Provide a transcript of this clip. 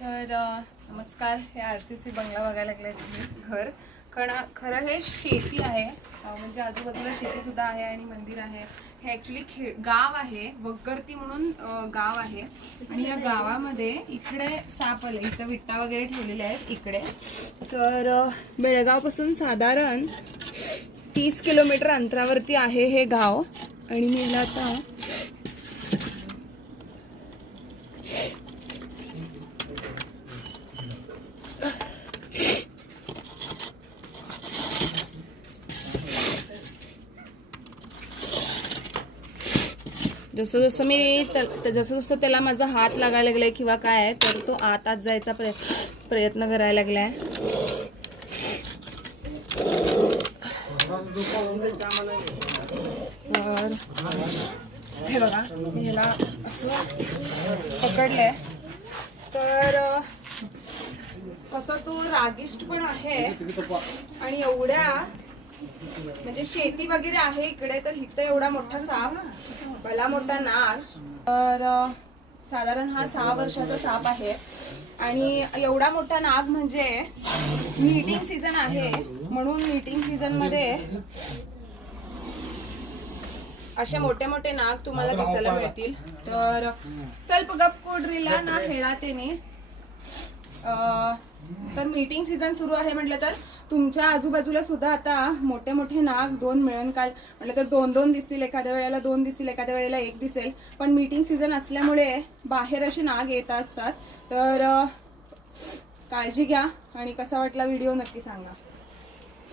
तर नमस्कार. हे RCC बंगला बघायला लागलाय तुम्ही घर. खरं हे शेती आहे, म्हणजे आजूबाजूला शेती सुद्धा आहे आणि मंदिर आहे. हे ॲक्च्युली गाव आहे, वगर्ती म्हणून गाव आहे. आणि या गावामध्ये इकडे साप आले, इथं विट्टा वगैरे ठेवलेले आहेत इकडे. तर बेळगावपासून साधारण 30 किलोमीटर अंतरावरती आहे हे गाव. आणि मी याला आता जसं जसं त्याला माझा हात लागायला लागलाय किंवा काय आहे, तर तो आत जायचा प्रयत्न करायला लागलाय. तर हे बघा, मी ह्याला असं पकडलंय. तर कसं तो रागिष्ट पण आहे आणि एवढ्या म्हणजे शेती वगैरे आहे इकडे, तर इथं एवढा मोठा साप, भला मोठा नाग. तर साधारण हा 6 वर्षाचा साप आहे. आणि एवढा मोठा नाग म्हणजे मीटिंग सीझन आहे, म्हणून मीटिंग सीझन मध्ये असे मोठे मोठे नाग तुम्हाला दिसायला मिळतील. तर ಸ್ವಲ್ಪ गप कोडरीला ना हेळा तेने. तर मीटिंग सीझन सुरू आहे म्हटलं तर तुमच्या आजूबाजूला सुद्धा आता मोठे मोठे नाग 2 मिळून काय म्हटलं तर 2-2 दिसतील, एखाद्या वेळेला 2 दिसतील, एखाद्या वेळेला 1 दिसेल. पण मीटिंग सीझन असल्यामुळे बाहेर असे नाग येत असतात. तर काळजी घ्या आणि कसा वाटला व्हिडिओ नक्की सांगा.